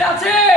到这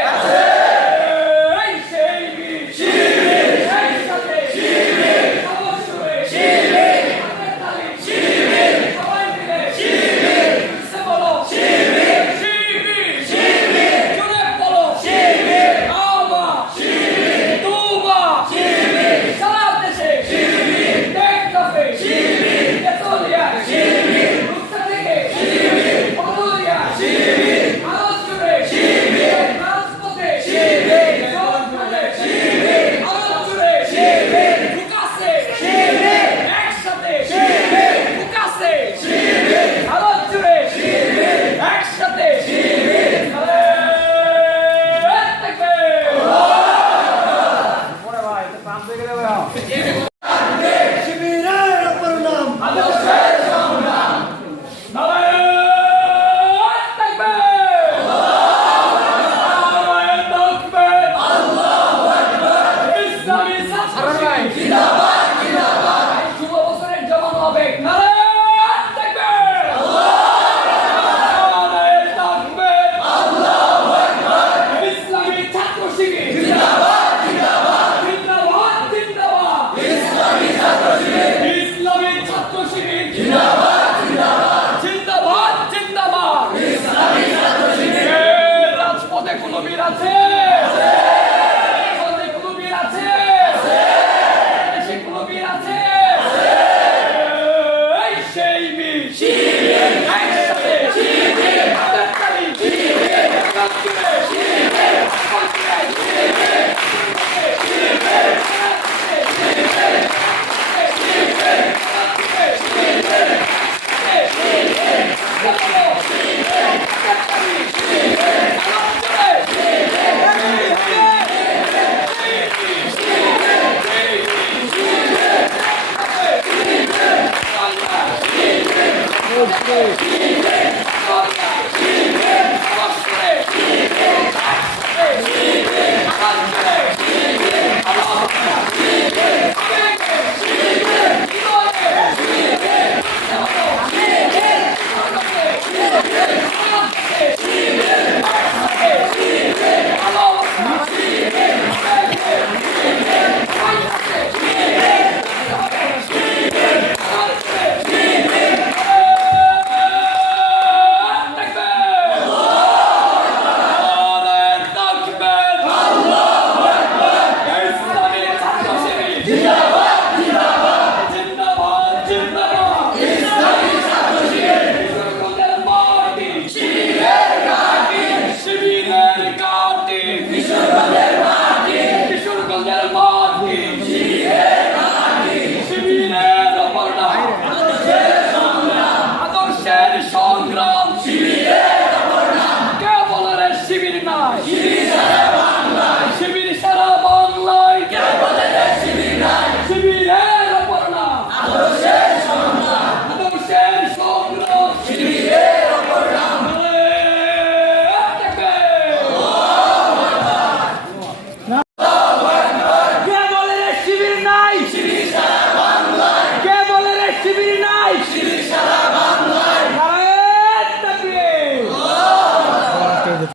Hey. Yeah.